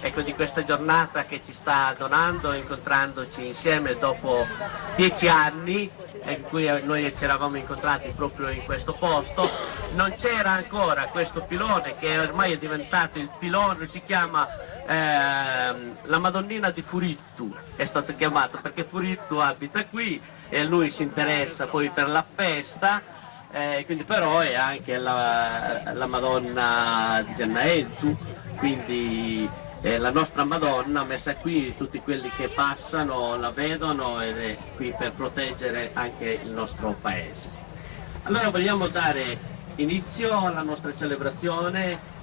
ecco, di questa giornata che ci sta donando, incontrandoci insieme dopo 10 anni in cui noi ci eravamo incontrati proprio in questo posto. Non c'era ancora questo pilone che ormai è diventato il pilone, si chiama la Madonnina di Furittu, è stato chiamato perché Furittu abita qui e lui si interessa poi per la festa, quindi però è anche la Madonna di Gennaentu, quindi la nostra Madonna messa qui, tutti quelli che passano la vedono ed è qui per proteggere anche il nostro paese. Allora vogliamo dare inizio alla nostra celebrazione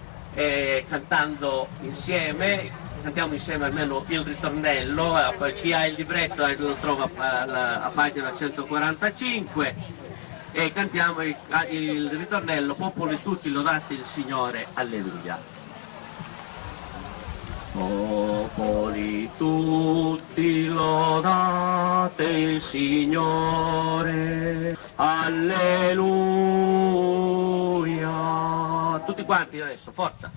cantando insieme, cantiamo insieme almeno il ritornello, chi ha il libretto lo trova a pagina 145 e cantiamo il ritornello Popoli tutti lodate il Signore, alleluia. Popoli tutti lodate il Signore, alleluia. Tutti quanti adesso, forza.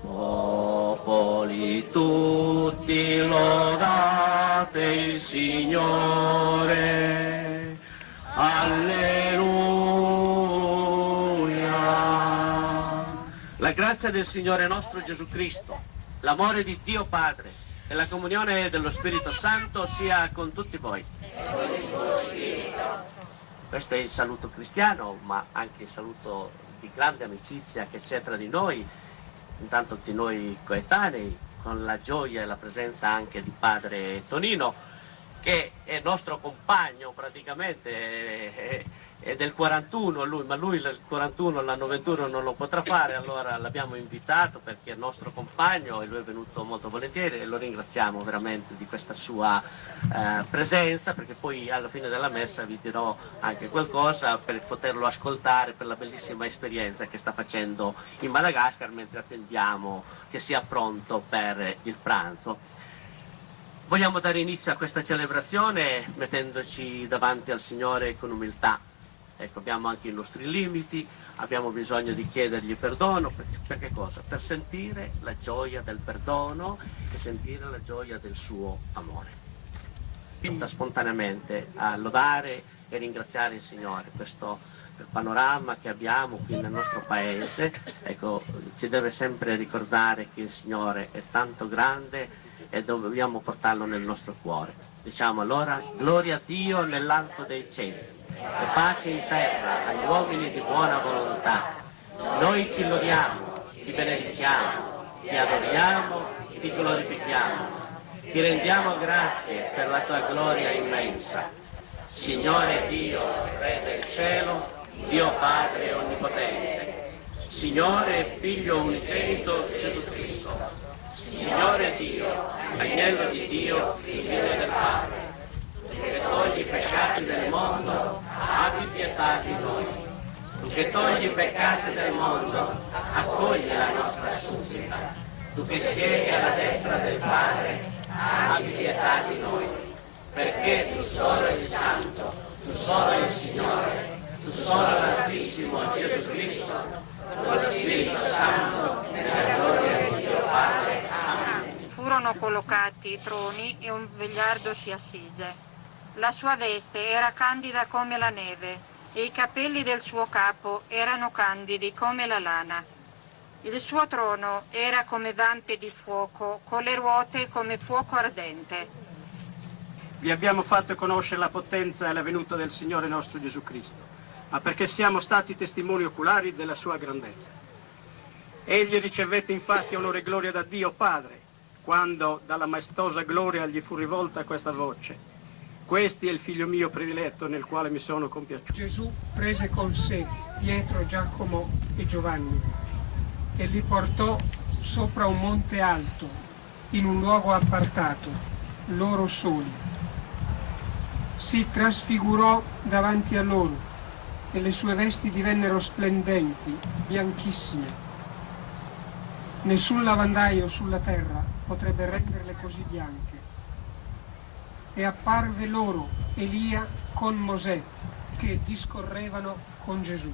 Popoli tutti lodate il Signore, alleluia. La grazia del Signore nostro Gesù Cristo, l'amore di Dio Padre e la comunione dello Spirito Santo sia con tutti voi. Questo è il saluto cristiano, ma anche il saluto di grande amicizia che c'è tra di noi, intanto tutti noi coetanei, con la gioia e la presenza anche di padre Tonino, che è nostro compagno praticamente, è del 41 lui, ma lui il 41 l'anno 21 non lo potrà fare, allora l'abbiamo invitato perché è il nostro compagno e lui è venuto molto volentieri e lo ringraziamo veramente di questa sua presenza, perché poi alla fine della messa vi dirò anche qualcosa per poterlo ascoltare, per la bellissima esperienza che sta facendo in Madagascar mentre attendiamo che sia pronto per il pranzo. Vogliamo dare inizio a questa celebrazione mettendoci davanti al Signore con umiltà. Ecco, abbiamo anche i nostri limiti, abbiamo bisogno di chiedergli perdono, per che cosa? Per sentire la gioia del perdono e sentire la gioia del suo amore. Invita spontaneamente a lodare e ringraziare il Signore, questo panorama che abbiamo qui nel nostro paese, ecco, ci deve sempre ricordare che il Signore è tanto grande e dobbiamo portarlo nel nostro cuore. Diciamo allora, gloria a Dio nell'alto dei cieli e pace in terra agli uomini di buona volontà. Noi ti lodiamo, ti benediciamo, ti adoriamo, ti glorifichiamo, ti rendiamo grazie per la tua gloria immensa. Signore Dio, Re del cielo, Dio Padre onnipotente, Signore Figlio unigenito Gesù Cristo, Signore Dio, Agnello di Dio, Figlio del Padre, tu che togli i peccati del mondo, abbi pietà di noi. Tu che togli i peccati del mondo, accogli la nostra supplica. Tu che siedi alla destra del Padre, abbi pietà di noi. Perché tu solo il Santo, tu solo il Signore, tu solo l'Altissimo Gesù Cristo, con lo Spirito Santo, nella gloria di Dio Padre. Amen. Furono collocati i troni e un vegliardo si assise. La sua veste era candida come la neve e i capelli del suo capo erano candidi come la lana. Il suo trono era come vampe di fuoco, con le ruote come fuoco ardente. Vi abbiamo fatto conoscere la potenza e la venuta del Signore nostro Gesù Cristo, ma perché siamo stati testimoni oculari della sua grandezza. Egli ricevette infatti onore e gloria da Dio Padre, quando dalla maestosa gloria gli fu rivolta questa voce: Questi è il figlio mio prediletto nel quale mi sono compiaciuto. Gesù prese con sé Pietro, Giacomo e Giovanni e li portò sopra un monte alto, in un luogo appartato, loro soli. Si trasfigurò davanti a loro e le sue vesti divennero splendenti, bianchissime. Nessun lavandaio sulla terra potrebbe renderle così bianche. E apparve loro Elia con Mosè, che discorrevano con Gesù.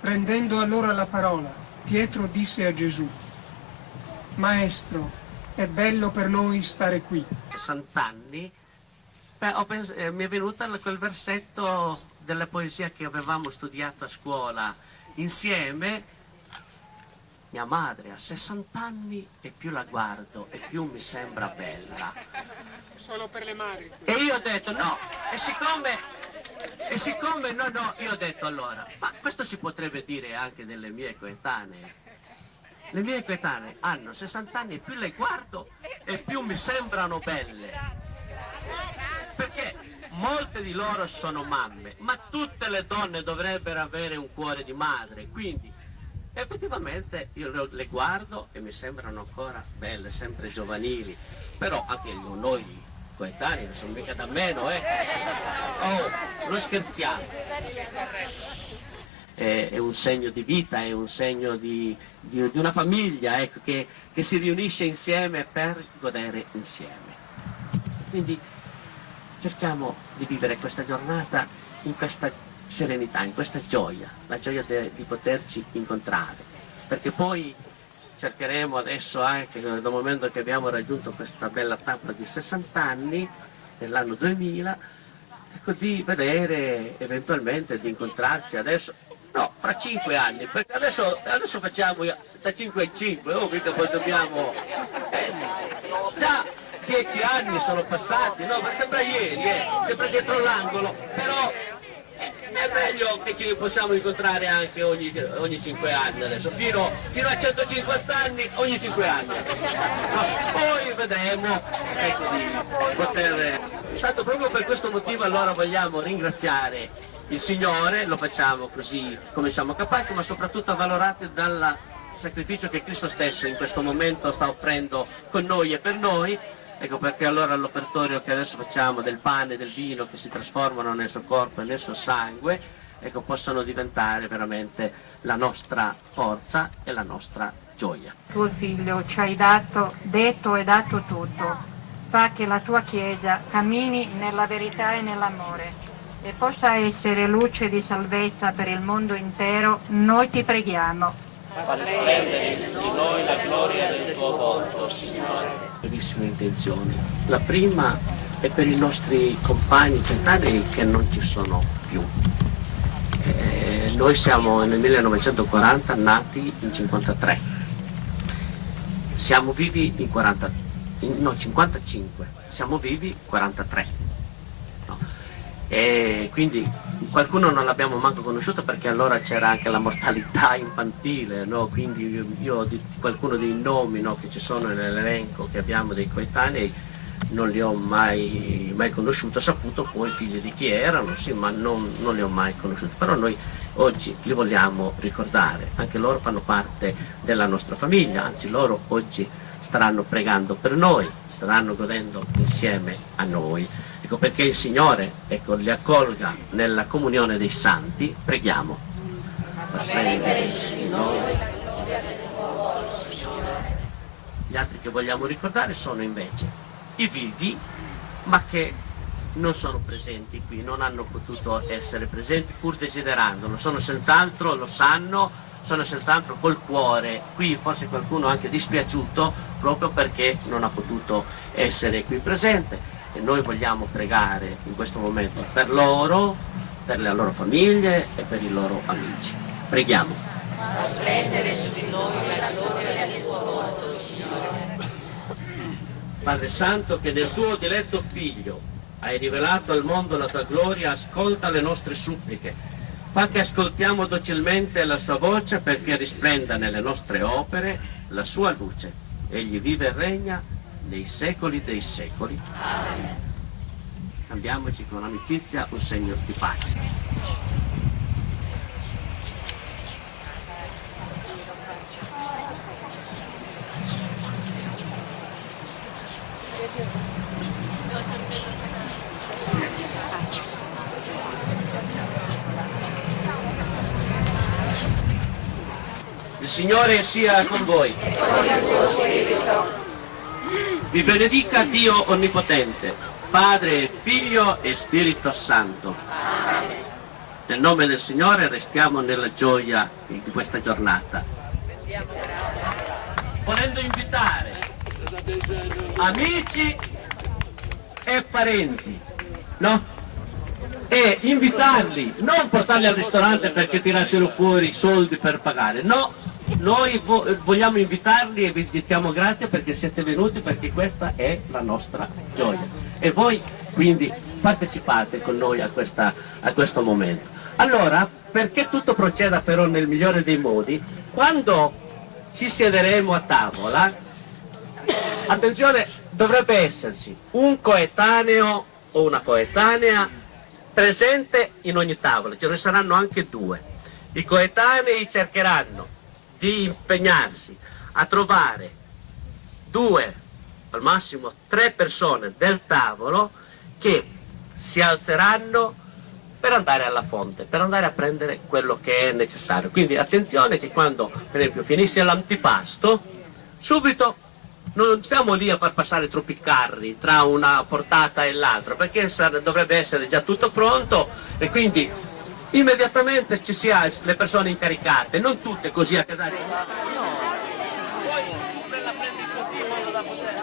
Prendendo allora la parola, Pietro disse a Gesù: Maestro, è bello per noi stare qui. 60 anni, mi è venuto quel versetto della poesia che avevamo studiato a scuola insieme. Mia madre ha 60 anni e più la guardo e più mi sembra bella. Solo per le mani. E io ho detto no, e siccome no, io ho detto allora, ma questo si potrebbe dire anche delle mie coetanee. Le mie coetanee hanno 60 anni e più le guardo e più mi sembrano belle. Perché molte di loro sono mamme, ma tutte le donne dovrebbero avere un cuore di madre, quindi effettivamente io le guardo e mi sembrano ancora belle, sempre giovanili, però anche noi coetanei non sono mica da meno, Oh, non scherziamo. È un segno di vita, è un segno di una famiglia, ecco, che si riunisce insieme per godere insieme. Quindi cerchiamo di vivere questa giornata in questa serenità, in questa gioia, la gioia di poterci incontrare, perché poi cercheremo adesso anche dal momento che abbiamo raggiunto questa bella tappa di 60 anni, nell'anno 2000, ecco, di vedere eventualmente, di incontrarci adesso, no, fra 5 anni, perché adesso facciamo da 5 in 5, mica poi dobbiamo... già 10 anni sono passati, no, ma sembra ieri, sempre dietro l'angolo, però... è meglio che ci possiamo incontrare anche ogni 5 anni adesso, fino a 150 anni ogni 5 anni. Poi vedremo, ecco, di poter... Tanto proprio per questo motivo allora vogliamo ringraziare il Signore, lo facciamo così come siamo capaci, ma soprattutto avvalorati dal sacrificio che Cristo stesso in questo momento sta offrendo con noi e per noi. Ecco perché allora l'offertorio che adesso facciamo del pane e del vino che si trasformano nel suo corpo e nel suo sangue, ecco, possono diventare veramente la nostra forza e la nostra gioia. Tuo figlio ci hai detto e dato tutto. Fa che la tua Chiesa cammini nella verità e nell'amore e possa essere luce di salvezza per il mondo intero. Noi ti preghiamo. Fa splendere di noi la gloria del tuo volto, Signore. Bellissime intenzioni. La prima è per i nostri compagni coetanei che non ci sono più. Noi siamo nel 1940 nati in 53. Siamo vivi in 55. Siamo vivi 43. No. E quindi qualcuno non l'abbiamo manco conosciuto perché allora c'era anche la mortalità infantile, no? Quindi io di qualcuno dei nomi, no, che ci sono nell'elenco che abbiamo dei coetanei non li ho mai conosciuti, ho saputo poi figli di chi erano, sì, ma non li ho mai conosciuti, però noi oggi li vogliamo ricordare, anche loro fanno parte della nostra famiglia, anzi loro oggi staranno pregando per noi, staranno godendo insieme a noi. Ecco perché il Signore, ecco, li accolga nella comunione dei santi, preghiamo. Gli altri che vogliamo ricordare sono invece i vivi, ma che non sono presenti qui, non hanno potuto essere presenti pur desiderandolo, sono senz'altro, lo sanno, sono senz'altro col cuore qui, forse qualcuno anche dispiaciuto proprio perché non ha potuto essere qui presente. E noi vogliamo pregare in questo momento per loro, per le loro famiglie e per i loro amici. Preghiamo. Fa splendere su di noi la gloria del tuo volto, Signore. Padre Santo, che del tuo diletto Figlio hai rivelato al mondo la tua gloria, ascolta le nostre suppliche. Fa che ascoltiamo docilmente la sua voce perché risplenda nelle nostre opere la sua luce. Egli vive e regna nei secoli dei secoli. Amen. Cambiamoci con amicizia un segno di pace. Il Signore sia con voi. Vi benedica Dio Onnipotente, Padre, Figlio e Spirito Santo. Nel nome del Signore restiamo nella gioia di questa giornata. volendo invitare amici e parenti, no? E invitarli, non portarli al ristorante perché tirassero fuori i soldi per pagare, no, noi vogliamo invitarli e vi diciamo grazie perché siete venuti, perché questa è la nostra gioia e voi quindi partecipate con noi a questo momento. Allora, perché tutto proceda però nel migliore dei modi, quando ci siederemo a tavola, attenzione, dovrebbe esserci un coetaneo o una coetanea presente in ogni tavola, ce ne saranno anche 2. I coetanei cercheranno di impegnarsi a trovare 2, al massimo 3 persone del tavolo che si alzeranno per andare alla fonte, per andare a prendere quello che è necessario. Quindi attenzione che quando, per esempio, finisce l'antipasto, subito non stiamo lì a far passare troppi carri tra una portata e l'altra, perché dovrebbe essere già tutto pronto e quindi immediatamente ci sia le persone incaricate, non tutte così a casare. Poi se la prendi così in modo da poter...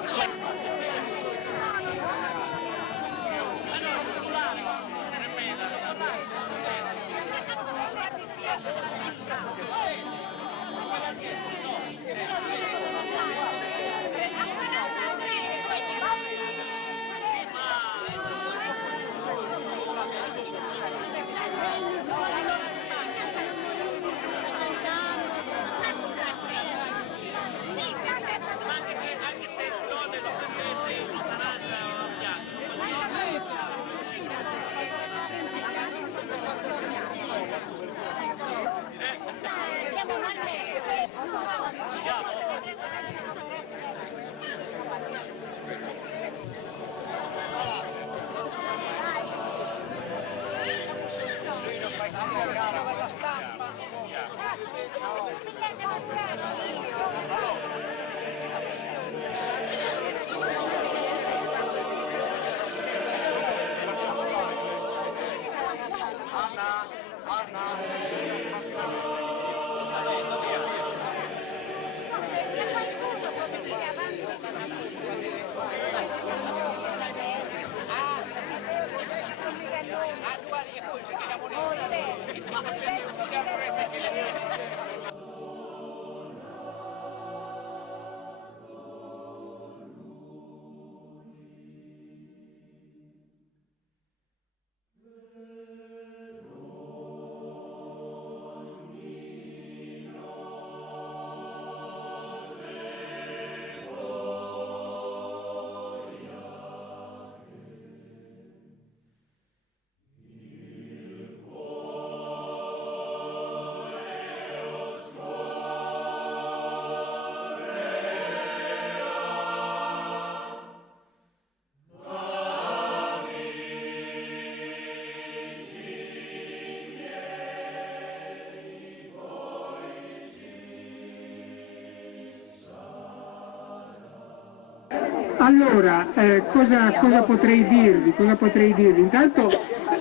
Allora, cosa potrei dirvi? Intanto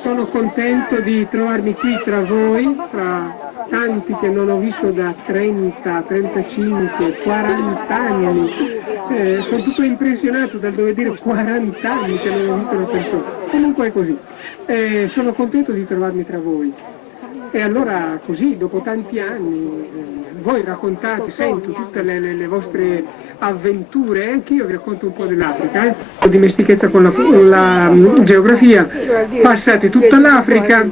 sono contento di trovarmi qui tra voi, tra tanti che non ho visto da 30, 35, 40 anni. Sono tutto impressionato dal dover dire 40 anni che non ho visto una persona. Comunque è così. Sono contento di trovarmi tra voi. E allora così, dopo tanti anni, voi raccontate, sento tutte le vostre avventure, e anche io vi racconto un po' dell'Africa, Ho dimestichezza con la geografia, passate tutta l'Africa,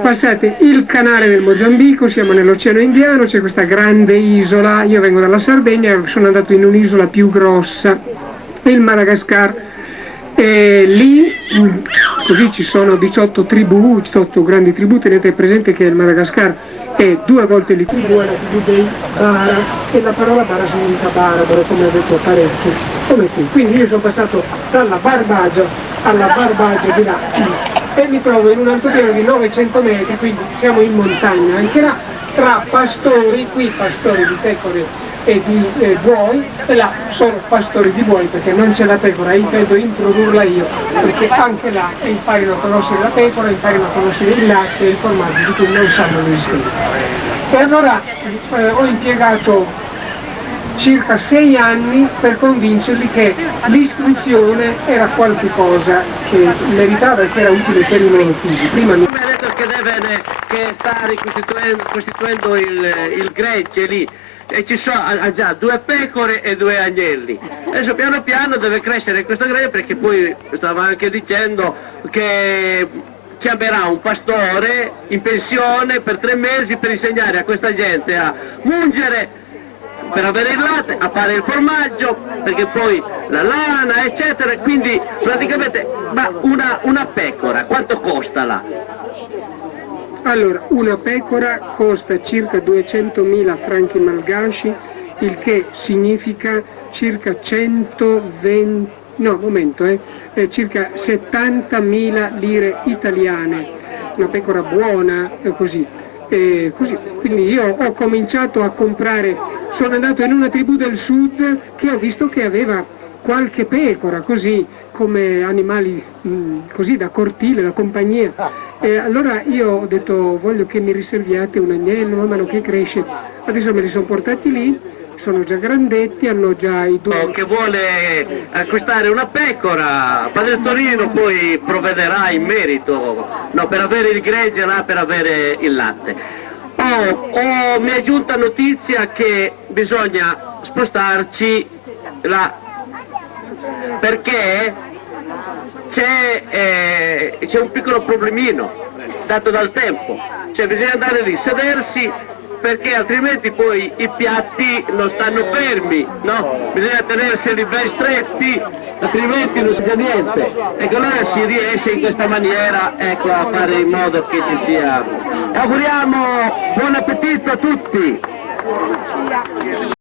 passate il canale del Mozambico, siamo nell'Oceano Indiano, c'è questa grande isola, io vengo dalla Sardegna, sono andato in un'isola più grossa, il Madagascar, e lì così ci sono 18 tribù, 18 grandi tribù. Tenete presente che il Madagascar è 2 volte la tribù dei Bara, e la parola Bara significa barbaro, come ho detto parecchio, come qui. Quindi io sono passato dalla Barbagia alla Barbagia di là e mi trovo in un altopiano di 900 metri, quindi siamo in montagna, anche là, tra pastori, qui pastori di pecore e di buoi, e là sono pastori di buoi perché non c'è la pecora, intendo introdurla io, perché anche là imparino a conoscere la pecora, imparino a conoscere il latte e il formaggio di cui non sanno l'esistenza. E allora ho impiegato circa 6 anni per convincerli che l'istruzione era qualcosa che meritava e che era utile per i loro figli. Prima Come ha detto che sta ricostituendo il gregge lì, e ci sono già 2 pecore e 2 agnelli. Adesso piano piano deve crescere questo gregge, perché poi stava anche dicendo che chiamerà un pastore in pensione per 3 mesi per insegnare a questa gente a mungere per avere il latte, a fare il formaggio, perché poi la lana, eccetera. Quindi praticamente, ma una pecora quanto costa là? Allora, una pecora costa circa 200.000 franchi malgaci, il che significa circa 70.000 lire italiane, una pecora buona, così. Quindi io ho cominciato a comprare, sono andato in una tribù del sud che ho visto che aveva qualche pecora, così come animali così da cortile, da compagnia. E allora io ho detto: voglio che mi riserviate un agnello, man mano che cresce. Adesso me li sono portati lì, sono già grandetti, hanno già i 2. Che vuole acquistare una pecora, Padre Torino poi provvederà in merito, no, per avere il gregge là, per avere il latte. Mi è giunta notizia che bisogna spostarci là, perché c'è un piccolo problemino dato dal tempo, cioè bisogna andare lì, sedersi, perché altrimenti poi i piatti non stanno fermi, no? Bisogna tenerseli ben stretti, altrimenti non si fa niente. Ecco, allora si riesce in questa maniera, ecco, a fare in modo che ci sia. Auguriamo buon appetito a tutti!